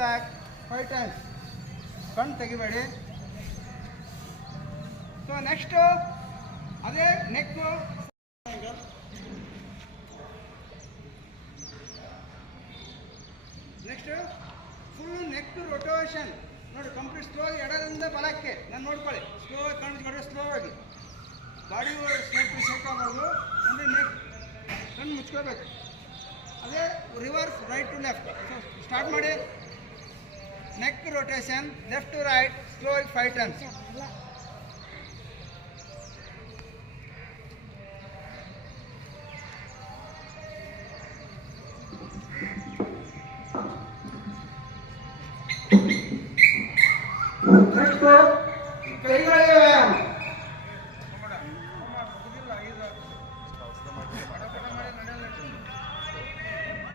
Back five times ಕಣ್ಣು ತೆಗಿಬೇಡಿ. So next ಅದೇ neck next full neck rotation ನೋಡಿ complete slow ಎಡದಿಂದ ಬಲಕ್ಕೆ. ನಾನು ನೋಡ್ಕೊಳ್ಳಿ. ಸ್ಲೋ ಕಣ್ಣು ಸ್ಲೋ ಆಗಿ. ಬಾಡಿ ಸ್ವಲ್ಪ ಶೇಕ್ ಆಗೋದು ಅಂದರೆ ನೆಕ್ ಕಣ್ಣು ಮುಚ್ಕೋಬೇಕು. ಅದೇ reverse right to left start ಮಾಡಿ. rotation, left to right, slowing 5 turns. Let's go. Very good.